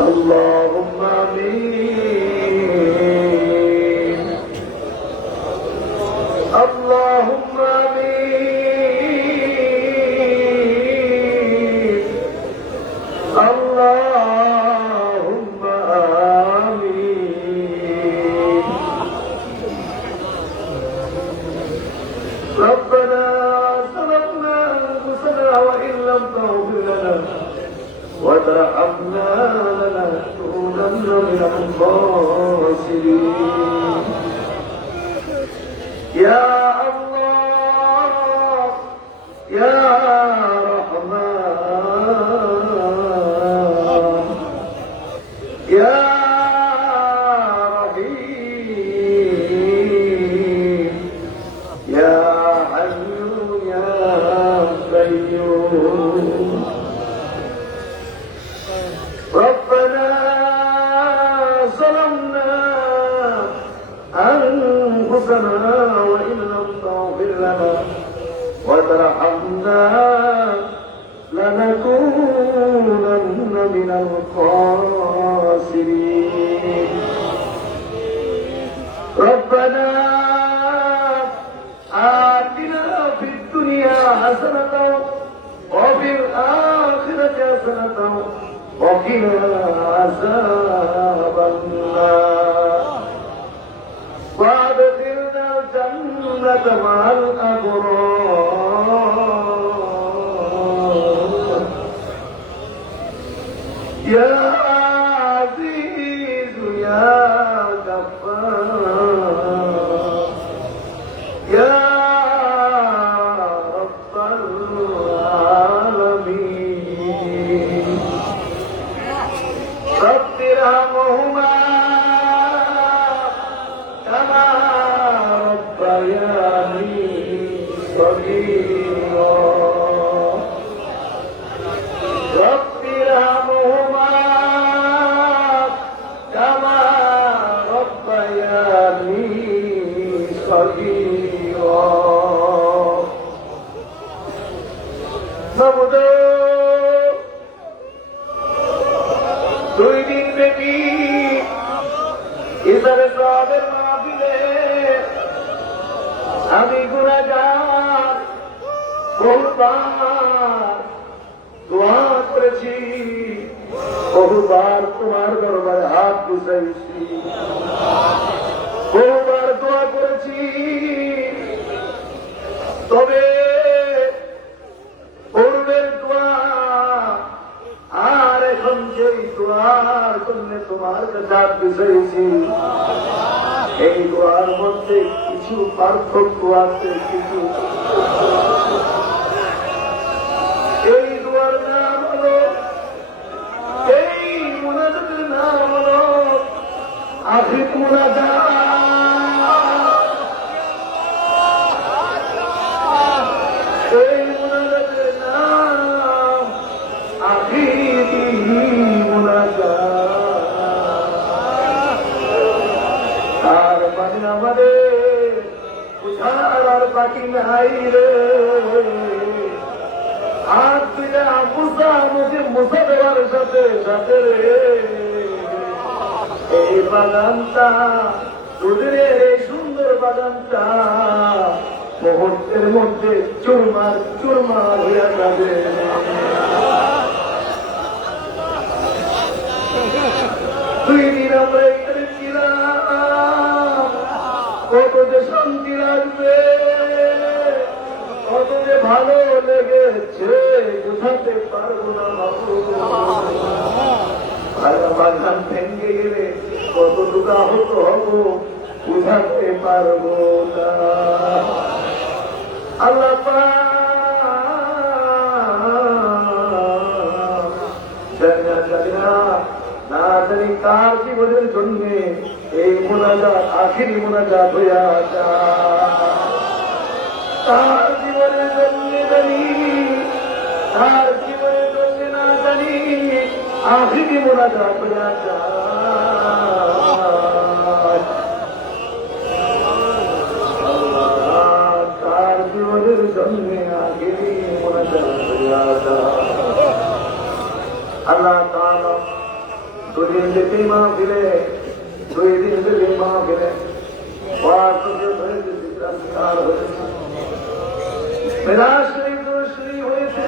اللهم آمين اللهم آمين اللهم آمين ربنا ظلمنا أنفسنا وإن لم تغفر لنا وترحمنا لنكونن من الخاسرين يا الله يا رحمن يا رحيم يا حي يا قيوم ربنا ظلمنا أنفسنا وإن لم تغفر لنا وترحمنا لنكونن من الخاسرين ربنا آتنا في الدنيا حسنة وفي الآخرة حسنة وقنا عذاب النار وادخلنا الجنة مع الأبرار يا عزيز يا غفار يا رب العالمين رب ارحمهما كما ربياني صغيرا رب ارحمهما كما ربياني صغيرا দুই দিন ব্যাপী ইসারে সাহেবের মাহফিলে আমি গুনাহগার বহুবার দোয়া করেছি বহুবার তোমার দরবারে হাত বুঝাইছি বহুবার দোয়া করেছি তবে পূর্বের দোয়া আর এখন যেই দোয়ার জন্য তোমার কাছে হাত বুঝাইছি এই দোয়ার মধ্যে কিছু পার্থক্য আছে কিছু এই দোয়ার নাম হলো এই মুনাজাতের নাম হলো আফিক মুনাজাত এই মুনাজাতের নাম আফিক মুনাজাত আর মানে আমাদের বুঝার আর বাকি নাই রে হাত দিলে মুসা মুখে মুসা দেওয়ার সাথে সাথে রে এই বাগানটা তোদের এই সুন্দর বাগানটা মুহূর্তের মধ্যে চুরমার চুরমার হইয়া যাবে দুই দিন আমরা এখানে ছিলাম কত যে শান্তি লাগবে কত যে ভালো লেগেছে বুঝাতে পারবো না বাগান ভেঙে গেলে কতটুকু আহত হব বুঝাতে পারবো না আল্লাহ না জানি কার জীবনের জন্য এই মোনাজাত আখিরি মোনাজাত হইয়া যায় তার জীবনের জন্য জানি তার জীবনের জন্য না জানি আখিরি মোনাজাত হইয়া যায় তার জীবনের জন্য আখিরি মোনাজাত হইয়া যায় আল্লাহ তাআলা দুদিন যেতে মাহফিলে, 2 দিন যেতে মাহফিলে মেরাজ শরীফ শরীফ হয়েছে,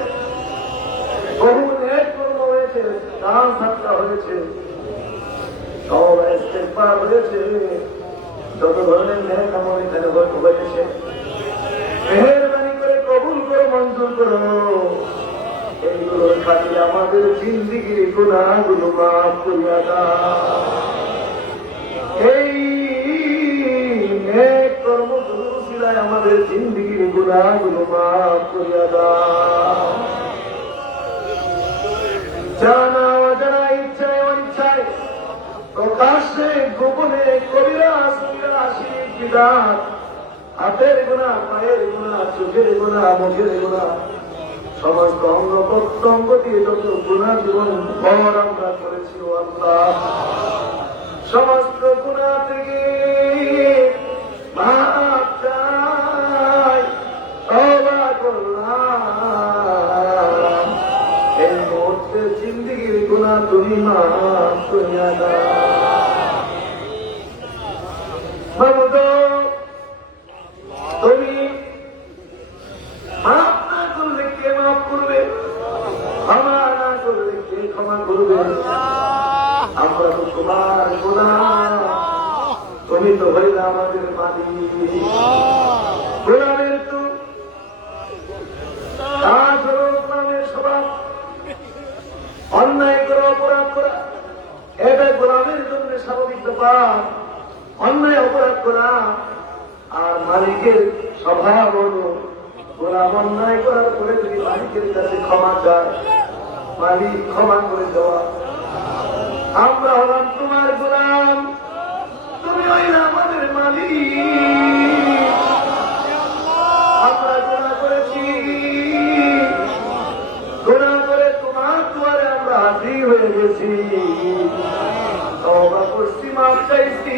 বহু নেক কর্ম হয়েছে, দান সাদকা হয়েছে, সব ইস্তেগফার হয়েছে, যত ধরনের নেক আমল এখানে হয়েছে, মেহেরবানি করে কবুল করো, মঞ্জুর করো। এইগুলোর খাতিরে আমাদের জিন্দেগির গুনাহগুলো মাফ করিয়া দাও। এই নেক কর্মগুলোর উসিলায় আমাদের জিন্দেগির গুনাহগুলো মাফ করিয়া দাও। জানা অজানা, ইচ্ছায় অনিচ্ছায়, প্রকাশ্যে গোপনে, কবিরা সগীরা, শিরক বিদআত, হাতের গুনাহ, পায়ের গুনাহ, চোখের গুনাহ, মুখের গুনাহ, সমস্ত অঙ্গ প্রত্যঙ্গ দিয়ে যত গুনাহ জীবন ভর আমরা করেছি ও আল্লাহ, সমস্ত গুনাহ থেকে মাফ চাই, তওবা করলাম। এই মুহূর্তে জিন্দেগির গুনাহ তুমি মাফ করিয়া দাও। মাবুদ, তুমি মাফ না করলে কে মাফ করবে? ক্ষমা না করলে কে ক্ষমা করবে? আমরা তো তোমার গোলাম, তুমি তো হইলে আমাদের মালিক। গোলামের তো কাজ হল গোলামের স্বভাব, অন্যায় করা, অপরাধ করা, এটা গোলামের জন্য স্বাভাবিক ব্যাপার। অন্যায় অপরাধ করা আর মালিকের স্বভাব হল গোলাম অন্যায় করার পরে যদি মালিকের কাছে ক্ষমা চায়, মালিক ক্ষমা করে দেওয়া। আমরা হলাম তোমার গোলাম, তুমি হইলে আমাদের মালিক। আমরা গুনাহ করেছি, গুনাহ করে তোমার দুয়ারে আমরা হাজির হয়ে গেছি, তওবা করছি, মাফ চাইছি।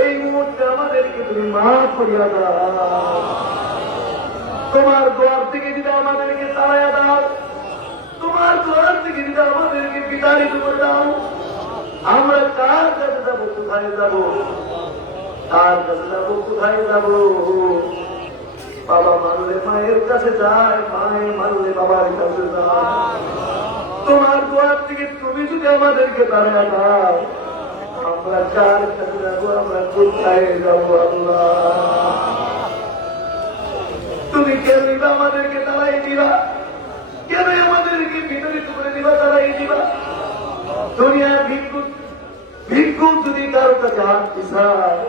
এই মুহূর্তে আমাদেরকে তুমি মাফ করিয়া দাও। তোমার দুয়ার থেকে যদি আমাদেরকে তাড়াইয়া দাও, তোমার দুয়ার থেকে যদি আমাদেরকে বিতাড়িত করে দাও, আমরা কার কাছে যাবো, কোথায় যাবো? কার কাছে যাবো, কোথায় যাবো? বাবা মারলে মায়ের কাছে যায়, মায়ের মারলে বাবার কাছে যায়। তোমার দুয়ার থেকে তুমি যদি আমাদেরকে তাড়াইয়া দাও, আমরা কার কাছে যাবো, আমরা কোথায় যাবো? আল্লাহ, তুমি কেন আমাদেরকে তাড়াই দিবা? কেন আমাদেরকে বিতাড়িত করে দিবা, তাড়াই দিবা? দুনিয়ার ভিক্ষুক যদি কারো কাছে হাত পিছায়,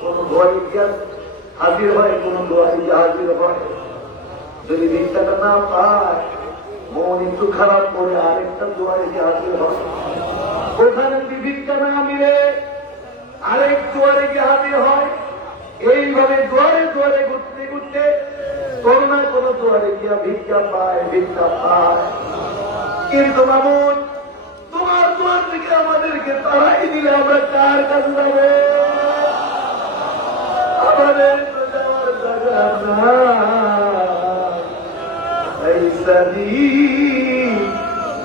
কোন ঘরে গিয়া হাজির হয়, কোন দোয়ারে গিয়ে হাজির হয়, যদি ভিক্ষাটা না পায়, মন একটু খারাপ করে আরেকটা দোয়ারে গিয়ে হাজির হয়। ওখানে যদি ভিক্ষা না মিলে আরেক দুয়ারে গিয়ে হাজির হয়। এইভাবে দুয়ারে দুয়ারে ঘুরতে ঘুরতে কোনো না কোনো দুয়ারে গিয়া ভিক্ষা পায়, ভিক্ষা পায়। কিন্তু মামুন, তোমার দুয়ার থেকে আমাদেরকে তাড়াই দিলে আমরা কার কাছে যাব? আমাদের তো যাওয়ার জায়গা নাই।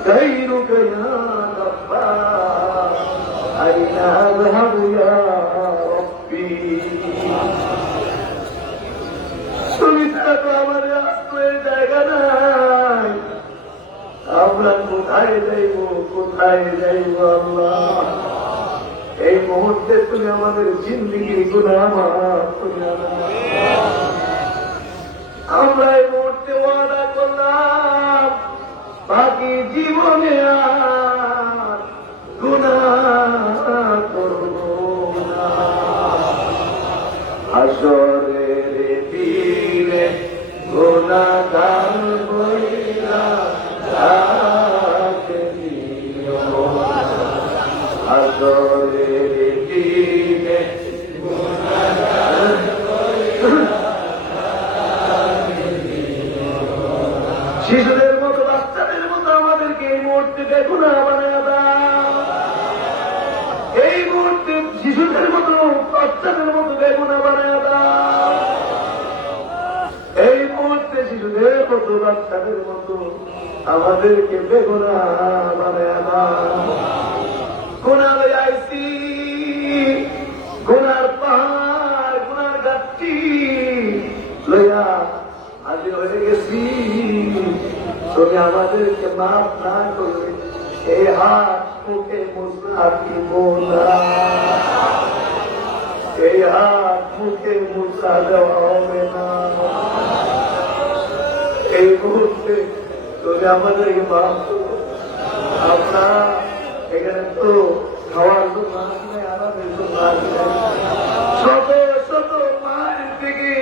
غيرك يا غفار أين أذهب يا ربي তুমি ছাড়া তো আমার আশ্রয়ের জায়গা নাই। আমরা কোথায় যাইব, কোথায় যাইব? আল্লাহ, এই মুহূর্তে তুমি আমাদের জিন্দেগির গুনাহ মাফ করিয়া দাও। আমরা এই মুহূর্তে ওয়াদা করলাম, বাকি জীবনে আর গুনাহ করব না। হাসরের দিনে গুনাহগার হইয়া ডাকে দিও। হাসরের দিনে গুনাহগার হইয়া ডাকে দিও। শিশুদের মতো, বাচ্চাদের মতো আমাদেরকে এই মুহূর্তে বেগুনা বানায় দাও। এই মুহূর্তে শিশুদের মতো, বাচ্চাদের মতো বেগুনা বানায় দাও। এই মুহূর্তে শিশুদের মতো, বাচ্চাদের মতো আমাদেরকে বেগুনা বানায় না। গুনাহ লইয়া আইছি, গুনার পাহাড়, গুনার গাছটি লইয়া হাজির হয়ে গেছি। তুমি আমাদেরকে মাফ না করবে, এই হাত মুখে মুসা দিব না, এই হাত মুখে মুসা দেওয়া হবে না। এই মুহূর্তে তুমি আমাদেরকে মাফ করো। আমরা এখানে তো খাওয়ার জন্য আসলে আরামের জন্য আসলে শত শত মায়ের থেকে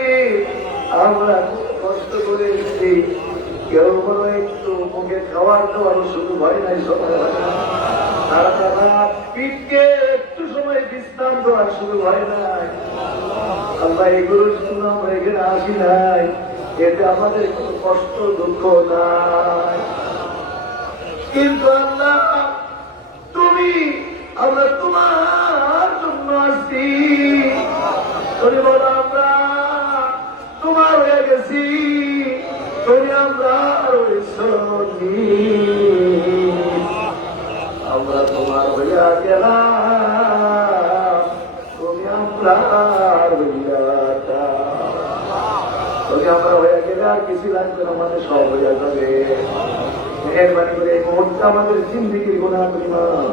আমরা কষ্ট করে এসেছি। কেউ কোনো একটু মুখে খাওয়ার খাওয়ারও শুধু ভয় নাই, সময় হয় না। তারা পিঠকে একটু সময় বিশ্রাম দেওয়ার শুধু ভয় নাই। আমরা এগুলোর জন্য আমরা এখানে আসি নাই, এতে আমাদের কোনো কষ্ট দুঃখ নাই। কিন্তু আল্লাহ তুমি, আমরা তোমার জন্য আসছি। তুমি বলো আমরা তোমার হয়ে গেছি, তুমি আমরা আমরা তোমার হইয়া গেলাম, তুমি আমরা তুমি আমরা হইয়া গেলে আর কিছু লাগবে না, আমাদের সব হইয়া যাবে। মেহরবানি করে এই মুহূর্তে আমাদের জিন্দিগির গুনাহ পরিমাণ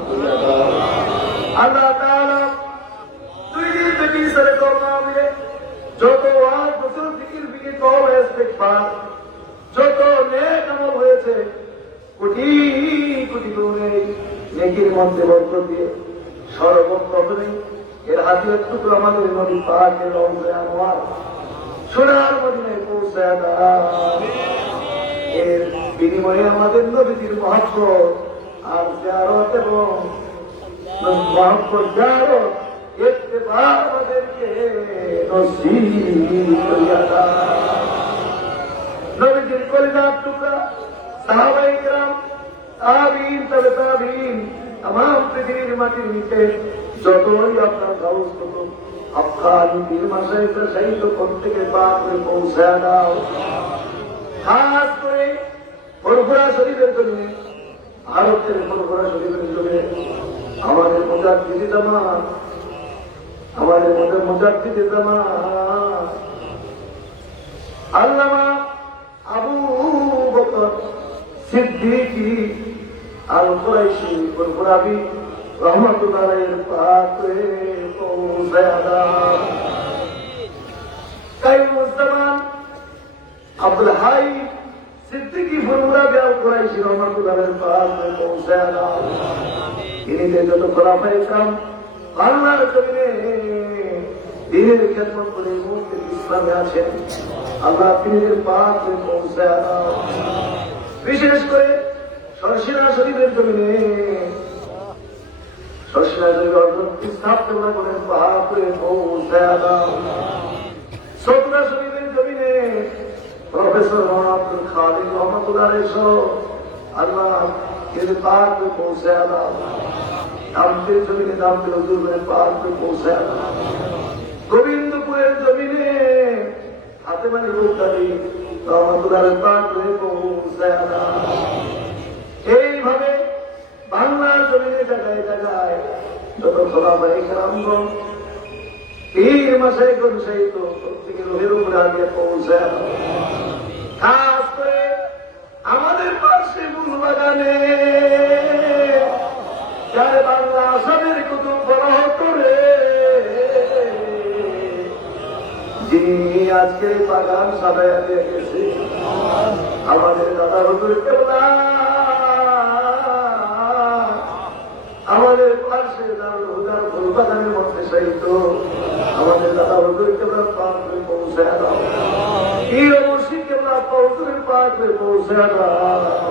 আল্লাহ তাআলা 2 দিন থেকে ইসরে করোনা মিলে যত ওয়াজ বছর জিকির ফিকির তওবা ইস্তিগফার যত নেক আমল হয়েছে, কোটি কোটি করে নেকির মধ্যে বরকত দিয়ে সর্বপ্রথমে এর হাদিয়ার টুকরো আমাদের নবী পাকের রওজা আনোয়ার সোনার মদিনায় পৌঁছে দাও। এর বিনিময়ে আমাদের নবীজির মহব্বত আর জিয়ারত এবং মহব্বত জিয়ারত ইত্তেবা আমাদেরকে নসিব করিয়া দাও। নবীজির কলিজার টুকরা সাহাবায়ে কেরাম, তাবিঈন, তবে তাবিঈন, तमाम পৃথিবীর মাটির নিচে যতই আপনার গাউস কত আফগান পীর মাশায়েখরা শহীদ প্রত্যেকে পাক হয়ে পৌঁছে দাও। খাস করে ফুরফুরা শরীফের জন্য, ভারতের ফুরফুরা শরীফের জন্য আমাদের মুজাদ্দিদ জামাত, আমাদের মুজাদ্দিদ জামাত আল্লামা আবু বকর সিদ্দিকী আল কুরাইশি ফুরফুরাবি রহমাতুল্লাহ আলাইহির পাকে পৌঁছে দাও। কায়ুমুজ্জামান আব্দুল হাই সিদ্দিকী ফুরফুরাবি আল কুরাইশি রহমাতুল্লাহ আলাইহির পাকে পৌঁছে দাও। তিনি যত খোলাফায়ে کرام বাংলার জমিনে দিনের খেদমত করে মুক্তি ইসলামে আছেন, আল্লাহ পীরের পাকে পৌঁছে দাও। বিশেষ করে শর্ষিনা শরীফের জমিনে, শর্ষিনা শরীফের স্থাপনা করেন পাকে পৌঁছে দাও। সতরা শরীফের জমিনে প্রফেসর আব্দুল খালিক রহমাতুল্লাহ আলাইহি আল্লাহ এর পাকে পৌঁছে দাও। নামদের জমিনে নামদের হুজুরের পাকে পৌঁছে দাও। গোবিন্দপুরের জমিনে হাতেমানি মুক্তাদি রহমাতুল্লাহ পাকে পৌঁছে দাও। এইভাবে বাংলার জমিনে জায়গায় জায়গায় যত খোলাফায়ে কেরামগণ পীর মাশায়েখগণ শহীদ প্রত্যেকের রুহের উপরে আগে পৌঁছে দাও। খাস করে আমাদের পাশে মূলবাগানে যারা বাংলা আসামের কুতুব বলা হতো রে, যিনি আজকে বাগান সাজাইয়া দিয়ে গেছে, আমাদের দাদা হুজুর কেবলা, আমাদের পাশে দারুল হুদার ফুলবাগানের মধ্যে শহীদ আমাদের দাদা হুজুর কেবলা পাকে পৌঁছে দাও। পীর মুর্শিদ কেবলা হুজুরের পাকে পৌঁছে দাও।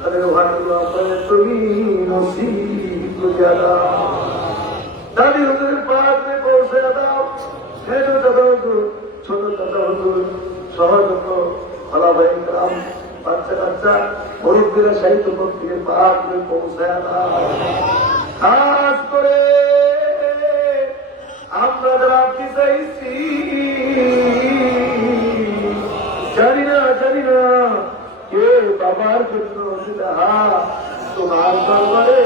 তাদের ভাগ্যগুলো তুমি নসিব করিয়া দাও। দাদি হুজুরের পাকে পৌঁছে দাও। মেজ দাদা হুজুর, ছোট দাদা হুজুর সহ যত খোলাফায়ে কেরাম, বাচ্চা কাচ্চা মুরব্বীরা শহীদ প্রত্যেকে পাকে পৌঁছে দাও। খাস করে আমরা যারা আপনি চাইছি জানি না কে বাবার জন্য তোমার দরবারে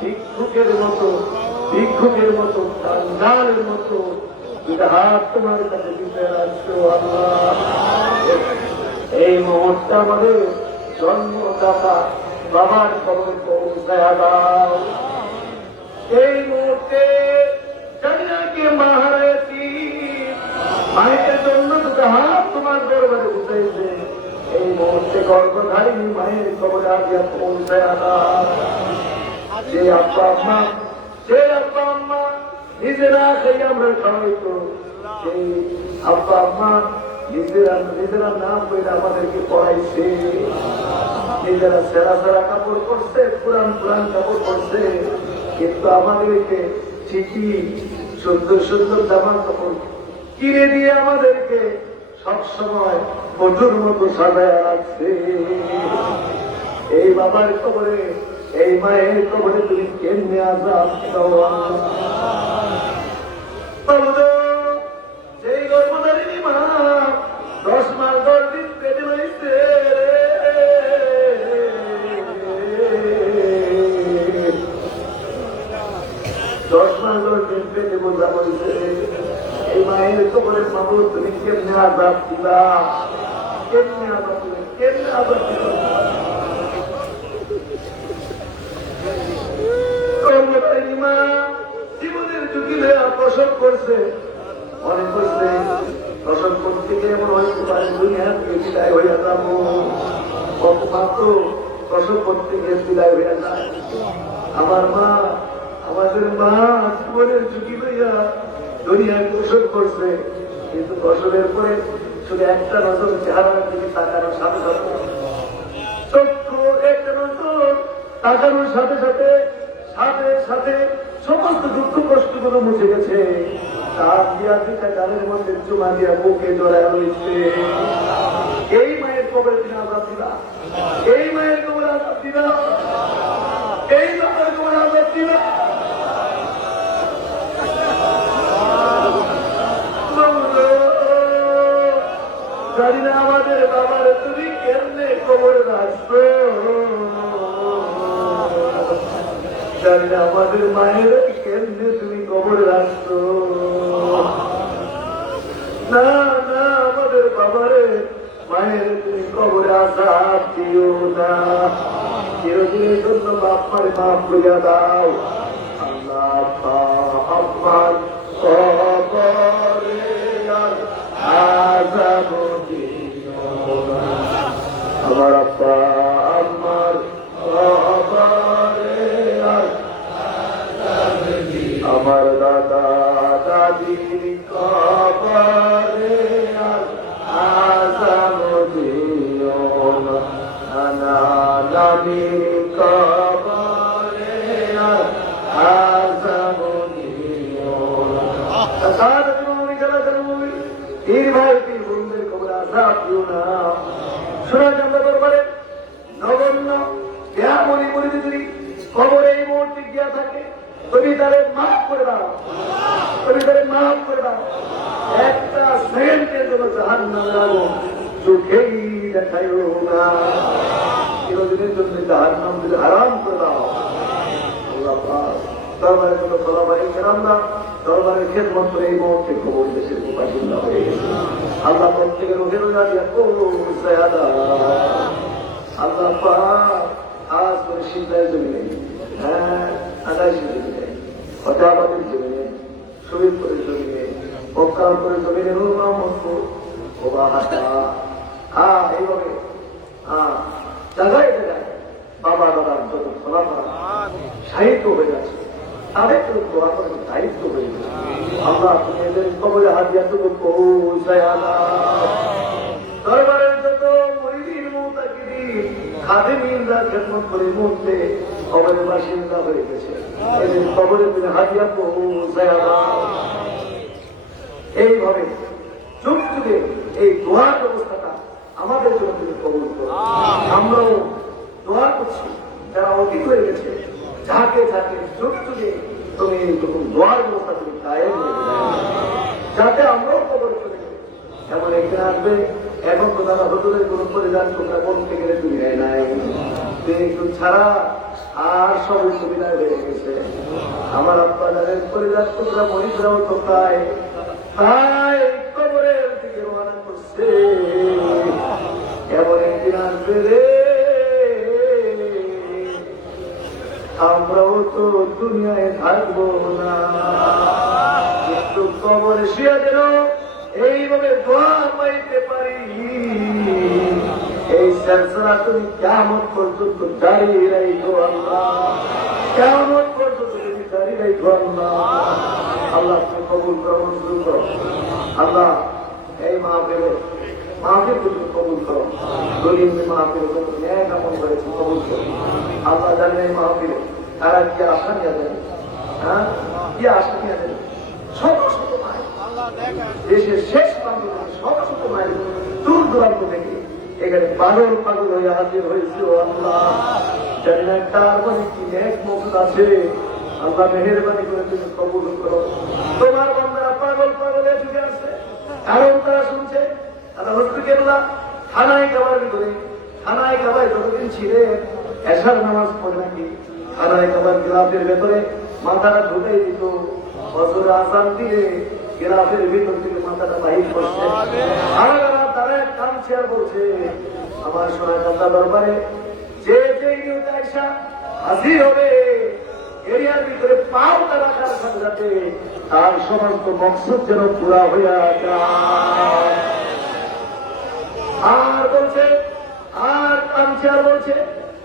ভিক্ষুকের মতো কাঙ্গালের মতো হাত তোমার কাছে দিতে আসছো আল্লাহ। এই মুহূর্তে আমাদের জন্মদাতা বাবার কবরে পৌঁছায়া দাও। এই মুহূর্তে জানি না কে মা হারাইছি, মায়ের জন্য দুটো হাত তোমার দরবারে উঠেছে। এই মুহূর্তে গর্ভধারিণী মায়ের কবরে আগে পৌঁছায়া দাও। যে আব্বা আম্মা নিজেরা সেই আমরা খাওয়াইতো, সেই আব্বা আম্মা নিজেরা নাম বইলে আমাদেরকে পড়াইছে, নিজেরা সেরা কাপড় পরছে, পুরান কাপড় পরছে, কিন্তু আমাদেরকে ঠিকই সুন্দর জামা কাপড় কিনে দিয়ে আমাদেরকে সবসময় বন্ধুর মতো সাজায় রাখছে। এই বাবার কবরে, এই মায়ের কবরে তুমি কেমনে আজাদ দাও। সেই গর্ভধারিণী মা 10 মাস 10 দিন পেটে রয়েছে, 10 মাস 10 দিন পেটে বোঝা হয়েছে। এই মায়ের কবরে মাবুদ তুমি কেমনে আজাদ দিবা, কেমনে আজাদ দিবা। মা জীবনের ঝুঁকি প্রসব করছে, অনেক করছে, প্রসব করতে গিয়ে এমন হয়তো পারে দুনিয়া থেকে বিদায় হয়ে যাবো, মাত্র প্রসব করতে গিয়ে বিদায় হয়ে যায়। আমার মা, আমাদের মা জীবনের ঝুঁকি লইয়া দুনিয়ায় প্রসব করছে, কিন্তু প্রসবের পরে শুধু একটা নজর চেহারার দিকে তাকানোর সাথে সাথে, চক্ষু একটা নজর তাকানোর সাথে সাথে সমস্ত দুঃখ কষ্টগুলো মুছে গেছে। তার দিয়া দুটা গানের মধ্যে চুমা দিয়া বুকে জড়ায় রয়েছে। এই মায়ের কবরে তিনি আজাদ দিলা, এই মায়ের কবরে আজাদ দিলা, এই বাবার কবরে আজাদ দিলা। জানি না আমাদের বাবার তুমি কেমনে কবরে রাখছো, জানি না আমাদের মায়ের কেমনে তুমি কবরে রাখছো। না আমাদের বাবারে মায়ের তুমি কবরে আজাদ দিও না, চিরদিনের জন্য বাপ্পারে মাফ করিয়া দাও। আল্লাহ আমার কবরে আজাদ দিও না, আমার আব্বা আমার কবরে, আমার দাদা দাদির কবরে আজাদ দিও না, নানা নানির কবরে আজাদ দিও না, পীর ভাই পীর বোনদের কবরে আজাদ দিও না। শোনা আমরা দরবারে নগণ্য ব্যামনি মরিদি যদি কবরে এই মুহূর্তে গিয়া থাকে, তুমি তারে মাফ করে দাও, তুমি তারে মাফ করে দাও। একটা সেকেন্ডের জন্য জাহান্নামের আগুন চোখেই দেখাইও না, চিরদিনের জন্য জাহান্নাম যদি হারাম করে দাও। আল্লাহ পাক দরবারের জন্য সবাই কেরামরা দরবারের খেদমত করে এই মুহূর্তে খবর দেশের বাসিন্দা হয়ে গেছে। আল্লাহ প্রত্যেকে রোগে রোজা দিয়া আল্লাহ পাক আজ করে সিদ্ধায় জমিনে, হ্যাঁ আদায় জমিনে, হতাবাদের জমিনে, শহীদ করে জমিনে, অকাল করে জমিনে, এইভাবে জায়গায় জায়গায় বাবা দাদার যত ফলাফল সাহিত্য হয়ে গেছে, তাদের তো দোয়া করার দায়িত্ব হয়ে গেছে। আমরা তুমি এদের কবলে হাতিয়া তুমি পৌঁছায় দরবারের যত মরিদিন মুতাকিদিন খাদেমিনরা খেদমত করে মুহূর্তে কবরের বাসিন্দা হয়ে গেছে, এদের কবরে তুমি হাতিয়া পৌঁছায়। এইভাবে যুগ যুগে এই দোয়ার ব্যবস্থাটা আমাদের জন্য তুমি কবুল করো। আমরাও দোয়া করছি যারা অতীত হয়ে গেছে, যাকে যাকে যুগ যুগে তুমি এইরকম দোয়ার ব্যবস্থা তুমি কায়েম করে দাও, যাতে আমরাও কবর চলে যাই। এমন একদিন আসবে এখন তো দাদা হুজুরের কোন পরিধান তোমরা বলতে গেলে দুনিয়ায় নাই, একটু ছাড়া আর সবই সুবিধা হয়ে গেছে। আমার আব্বা যাদের পরিধান তোমরা মহিলাও তো তাই তাই কবরের দিকে রওনা করছে। এমন একদিন আসবে রে, আমরাও তো দুনিয়ায় থাকবো না, কিন্তু কবরে শুয়ে যেন এইভাবে দোয়া পাইতে পারি, এই সিলসিলা তুমি কিয়ামত পর্যন্ত জারি রাখো আল্লাহ, কিয়ামত পর্যন্ত তুমি জারি রাখো আল্লাহ। আল্লাহ তুমি কবুল করো, মঞ্জুর করো আল্লাহ। এই মাহফিল তুমি কবুল করো, দলিল মাহফিল ন্যায় আমল করেছি কবুল করো আল্লাহ। জানেন এই মাহফিলে তারা কি আশা নিয়ে দেন, হ্যাঁ কি আশা নিয়ে দেন, শত শত মাইল দেশের শেষ প্রান্তে শত শত মাইল দূর দূরান্ত থেকে এখানে পাগল পাগল হয়ে হাজির হয়েছে। ও আল্লাহ, জানি না তার মানে কি এক মকসুদ আছে, আল্লাহ মেহেরবানি করে তুমি কবুল করো। তোমার বান্দারা পাগল পাগলে ঢুকে আসছে, কারণ তারা শুনছে তারা হচ্ছে কেবলা থানায় কাবার ভিতরে, থানায় কাবায় যতদিন ছিলেন এশার নামাজ পড়ে নাকি থানায় কাবার গিলাফের ভেতরে মাথাটা ঢুকাই দিত, বছরে আসান দিয়ে গিলাফের ভিতর থেকে মাথাটা বাহির করছে। তারা এক কামছে আর বলছে আমার সোনা কান্দা দরবারে যে যে নিয়তে আইসা হাজির হবে এরিয়ার ভিতরে পাও তারা রাখার সাথে সাথে তার সমস্ত মকসদ যেন পুরা হইয়া যায়। আর বলছে আর কামছে আর বলছে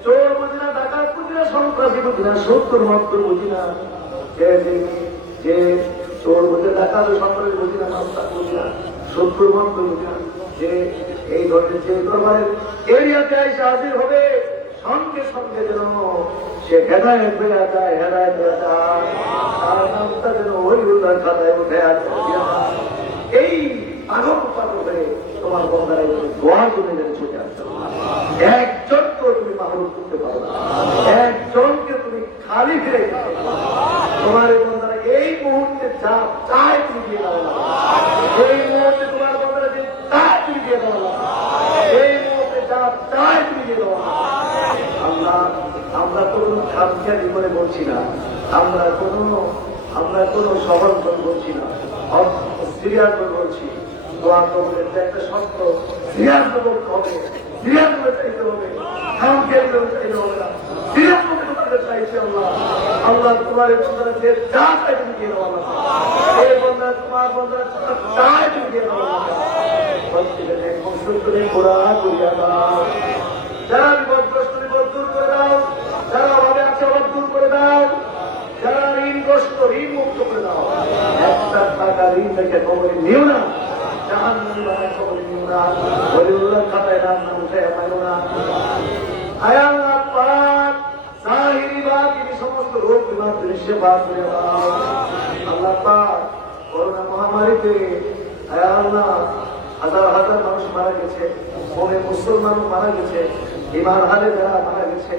চোর বুঝি না, ডাকাত বুঝি না, সন্ত্রাসী বুঝি না, সত্তর মত্তর বুঝি না, যে চোর বুঝে ডাকাত সন্ত্রাসী বুঝি না, বুঝি না, সত্তর মত্তর বুঝি না, যে এই ধরনের যে দরবারের এরিয়াতে এসে হাজির হবে সঙ্গে সঙ্গে যেন সে হেদায়ত হয়ে যায়, হেদায়ত হয়ে যায়, তার নামটা যেন ওই উল্লার খাতায় উঠে আসে। এই পাগল পাগল হয়ে তোমার বন্ধারা দোয়ার জন্য যেন ছুটে আসছে। একজনকে তুমি মাহরুম করতে পারো না, একজনকে তুমি খালি ফিরে তোমার এই বন্ধারা এই মুহূর্তে যা চায় তুমি দিয়ে দাও, এই মুহূর্তে তোমার বন্ধারা যে চায় তুমি দিয়ে দাও, এই মুহূর্তে যা চায় তুমি দিয়ে দাও। আল্লাহ, আমরা কোনো খামখেয়ালি করে বলছি না, আমরা কোনো সহজ করে বলছি না, সিরিয়াস করে বলছি। দোয়া কবুলের একটা শর্ত সিরিয়াস করতে হবে, সিরিয়াস করে চাইতে হবে, খামখেয়ালি করে চাইতে হবে না, সিরিয়াস করে তোমাকে চাইছে। আল্লাহ, আল্লাহ তোমার বন্ধুরা যে যা চাই তুমি দিয়ে দেওয়া, এই বন্ধুরা তোমার বন্ধুরা চাই তুমি দিয়ে দেওয়া, প্রত্যেকের পুরা করিয়া দাও, যারা বিপদগ্রস্ত বিপদ দূর করে দাও, যারা অভাবে আছে অভাব দূর করে দাও, যারা ঋণগ্রস্ত ঋণ মুক্ত করে দাও। একটা টাকা ঋণ থেকে খবরে নিও না, জাহান্নামী বানায় খবরে নিও না, ওলিউল্লাহর খাতায় নাম না উঠে পাইও না। আয় আল্লাহ পাক জাহিরি বাতিনি সমস্ত রোগ বিমার সেবা করে দাও। আল্লাহ পাক করোনা মহামারীতে আয় আল্লাহ হাজার হাজার মানুষ মারা গেছে, মনে মুসলমানও মারা গেছে, ইমান হালে যারা মারা গেছে,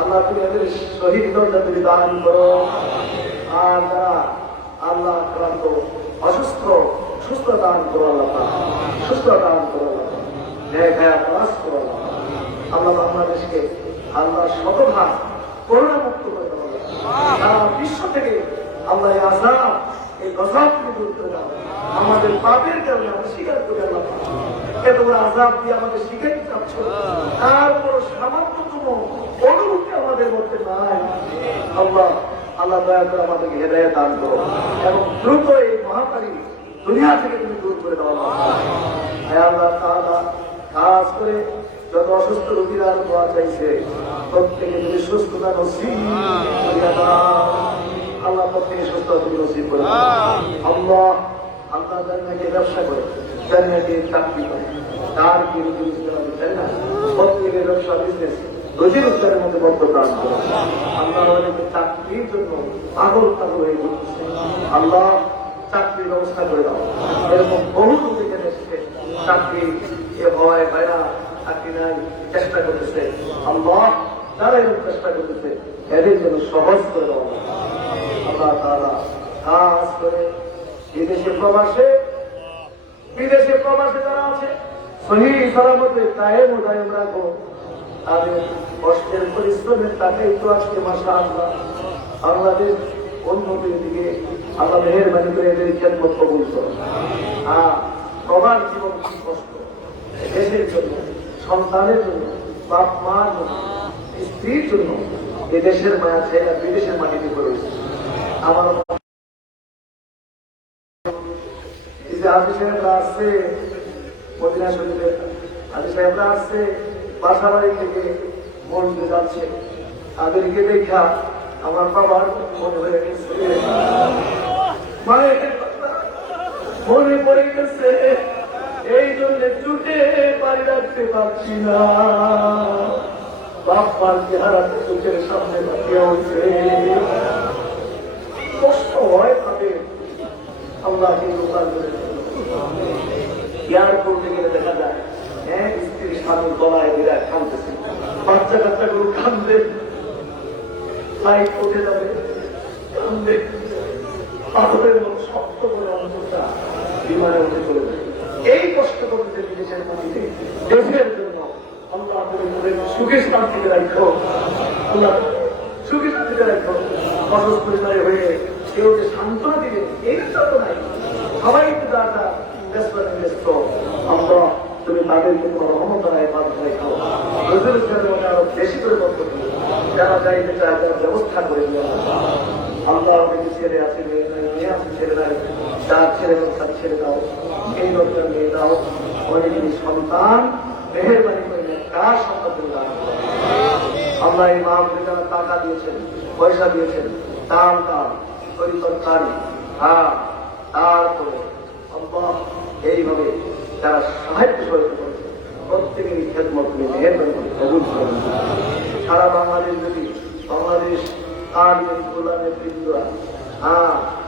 আল্লাহ তুমি এদের শহীদ দরজা তুমি দান করো। আর যারা আল্লাহ আক্রান্ত অসুস্থ সুস্থ দান করো, আল্লাহ সুস্থ দান করো, আল্লাহ বাংলাদেশকে আল্লাহ শতভাগ করোনা মুক্ত করে দেবো, সারা বিশ্ব থেকে আল্লাহ এই আযাব এই গজব তুমি দূর করে দাও। আমাদের পাপের কারণে আমরা স্বীকার করে আল্লাহ এত বড় আযাব দিয়ে আমাদের শিখাইতে চাচ্ছ, তার বড় সামান্যতম অনুভূতি আমাদের মধ্যে নাই। আল্লাহ আল্লাহ দয়া করে আমাদেরকে হেদায়েত দান করো এবং দ্রুত এই মহামারী দুনিয়া থেকে তুমি দূর করে দাও। আল্লাহ তাআলা খাস করে যত অসুস্থ রোগীরা দোয়া চাইছে প্রত্যেকে তুমি সুস্থতা নসিব করিয়া দাও। আল্লাহ প্রত্যেকে সুস্থ তুমি নসিব করে দাও। আল্লাহ আল্লাহ জান্নাতে ব্যবসা করে, জান্নাতে চাকরি করে, তার কি রুজি রোজগার চাই না, প্রত্যেকের ব্যবসা বিজনেস রুজি রোজগারের মধ্যে বরকত দান করো। আল্লাহ অনেকে চাকরির জন্য পাগল পাগল হয়ে ঘুরতেছে, আল্লাহ চাকরির ব্যবস্থা করে দাও। এরকম বহু লোক এখানে এসেছে, চাকরি এ ভয় ভাইরা চাকরি নাই চেষ্টা করতেছে, আল্লাহ যারা এরকম চেষ্টা করতেছে এদের জন্য সহজ করে দাও। আল্লাহ তাআলা খাস করে বিদেশে প্রবাসে যারা আছে সহি সালামতে কায়েম ও দায়েম রাখো। তাদের কষ্টের পরিশ্রমের টাকাই তো আজকে মাশাআল্লাহ বাংলাদেশ উন্নতির দিকে আল্লাহ মেহেরবানি করে এদের খেদমত কবুল করো। সবার জীবন কি কষ্ট, দেশের জন্য, সন্তানের জন্য, বাপ মার জন্য, স্ত্রীর জন্য এ দেশের মায়া ছেড়ে বিদেশের মাটিতে করেছে। আমার এই যে হাজি সাহেবরা আসছে মদিনা শরীফের, হাজি সাহেবরা আসছে বাসাবাড়ি থেকে মন্দিরে যাচ্ছে, তাদেরকে দেখা আমার বাবার মনে হয়ে গেছে, মায়ের মনে পড়ে গেছে, এই জন্য ছুটে বাড়ি রাখতে পারছি না। বাপ্পার চেহারা চোখের সামনে বাকিয়া হয়েছে, কষ্ট হয় তাদের। আল্লাহ কিন্তু ইয়ার করতে গেলে দেখা যায় স্ত্রীর স্বামীর গলায় বিরাট কাঁদতেছে, বাচ্চা কাচ্চাগুলো কান্দে, লাইট উঠে যাবে কান্দে, পাথরের মতো শক্ত করে অন্তরটা বিমানে উঠে চলে যায়। এই কষ্ট করতে বিদেশের মাটিতে দেশের জন্য আল্লাহ সুখে শান্তিতে রাখো, আল্লাহ সুখে শান্তিতে রাখো। অসুস্থ পরিবারে হয়ে কেউ যে সান্ত্বনা দিবে এইটা তো নাই, সবাই তো যারা ব্যস্ত ব্যস্ত, আমরা তুমি তাদেরকে তোমার রহমত হেফাজত রেখো, আরো বেশি করে বন্ধ করো, যারা চাইতে চায় তারা ব্যবস্থা করে দিও। আল্লাহ অনেক ছেলে আছে, মেয়ে আছে, ছেলে নাই, যার ছেলে তার ছেলে দাও, এই লোকটা মেয়ে দাও, অনেক সন্তান মেহেরবানি করে কার সন্তান দান করো। আল্লাহ এই মা যারা টাকা দিয়েছেন, পয়সা দিয়েছেন, দান দান তরকারি, তারপরে এইভাবে যারা সাহায্য সহায়তা করেছে প্রত্যেকেরই খেদমত মেহেরবানি করে কবুল করেন। সারা বাংলাদেশ যদি বাংলাদেশ আর নেতৃত্বরা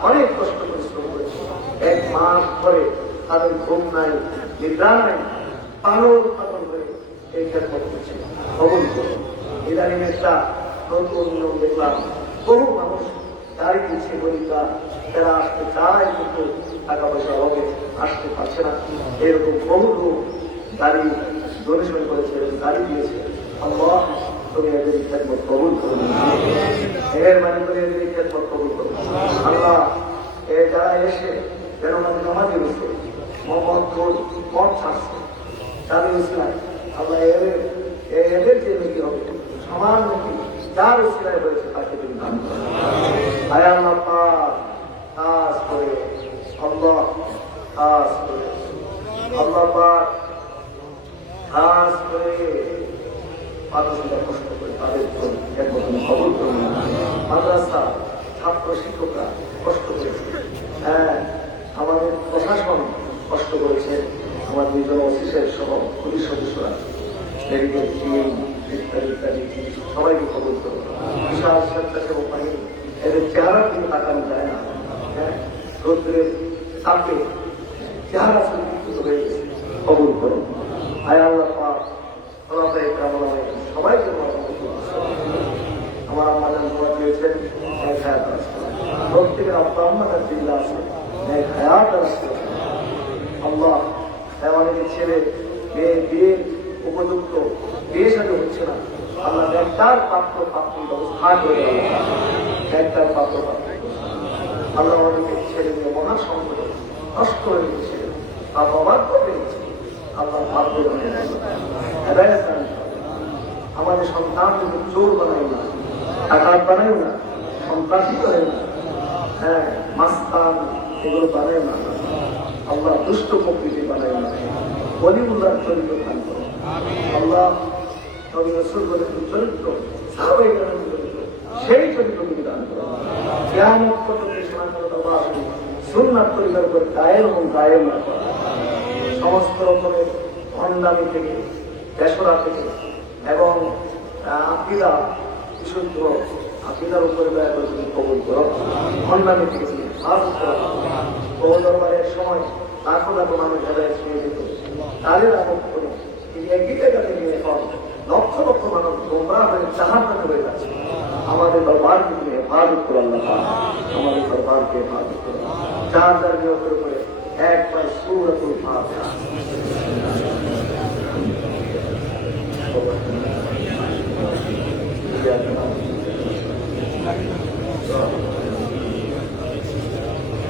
অনেক কষ্ট পরিশ্রম করেছে, এক মাস পরে তাদের ঘুম নাই, নিদ্রা নাই, পালন পালন করে এই খেদমত করছে, কবুল করুন। ইদানিং একটা নতুন নিয়ম দেখলাম, বহু মানুষ গাড়ি দিচ্ছে গরিবরা, যারা আসতে চায় কিন্তু টাকা পয়সা হবে আসতে পারছে না, এরকম বহু লোক গাড়ি ডোনেশন করেছে, গাড়ি দিয়েছে। আল্লাহ তুমি এদের খেদমত কবুল করুন, মেহেরবানি করে এদের খেদমত কবুল করুন। আল্লাহ যারা এসে যেন নামাজি রয়েছে, মদ ছাড়ছে, তাদের ইসলাম আল্লাহ এদের যে নীতি হবে সমান নীতি যার ইসলাম হয়েছে তাকে তুমি দান করো। আয় আল্লাহ কাজ করে, আল্লাহ কাজ করে, আল্লাহ কাজ করে মানুষরা কষ্ট করে তাদের একরকম খবর করুন। মাদ্রাসা ছাত্র শিক্ষকরা কষ্ট করেছে, আমাদের প্রশাসন কষ্ট করেছে, আমার দুইজন অফিসের সহ পুলিশ সদস্যরা, মেডিকেল টিম ইত্যাদি ইত্যাদি সবাইকে খবর করুন। বিশাল স্বেচ্ছাসেবক বাহিনী, এদের চেহারা কিন্তু তাকানো যায় না, রৌদ্রের তাপে চেহারা সংযুক্ত হয়ে গেছে, কবুল করুন। আয় আল্লাহ সবাইকে আমার আম্মাজান দোয়া দিয়েছেন, এক হায়াত আসছে, প্রত্যেকের আব্বা আম্মাজান জিল্লা আছে, এক হায়াত আসছে। আল্লাহ অনেকের ছেলে মেয়ে বিয়ে উপযুক্ত বিয়ে সাথে হচ্ছে না, আল্লাহ একটার পাত্র ব্যবস্থা করে একটার পাত্র আল্লাহ অনেকের ছেলে মেয়ে মহা সংকট নষ্ট হয়ে গেছে, অবাক করে গেছে। আল্লাহ ভাগ্য আমাদের সন্তান কিন্তু চোর বানাই না, ডাকাত বানাই না, সন্ত্রাসী করে না, মাস্তান এগুলো বানাই না, আল্লাহ দুষ্ট প্রকৃতি বানাই না, বলিউল্লার চরিত্র দান করো। আল্লাহ নবী রাসূল বলে চরিত্র, সাহাবায়ে কেরামের চরিত্র, সেই চরিত্র তুমি দান করো। কিয়ামত পর্যন্ত সুন্নাত পরিবার করে কায়েম এবং কায়েম না করা, সমস্ত রকমের ভণ্ডামি থেকে, বেসরা থেকে এবং আকিদা বিশুদ্ধ আকিদার উপরে দয়া করে তুমি কবুল করো। ভণ্ডামি থেকে তুমি হাফ করো। বহু দরবারের সময় লাখো লাখো মানুষ হেদায়েত শুনে যেত, তাদের আমল করে তিনি একই জায়গা থেকে এখন লক্ষ লক্ষ মানুষ গোমরাহ হয়ে জাহান্নামে হয়ে যাচ্ছে। আমাদের দরবারকে তুমি হেফাজত করো আল্লাহ, আমাদের দরবারকে হেফাজত করো। যার যার নিয়তের উপরে একবার সূরাতুল ফাতিহা।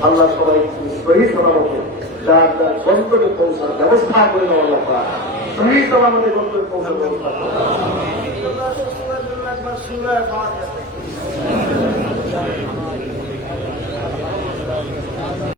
আল্লাহ সবাই সহি সালামতে যার যার গন্তব্যে পৌঁছার ব্যবস্থা করে দেওয়া আল্লাহ পাক সহি সালামতে গন্তব্যে পৌঁছার ব্যবস্থা করে।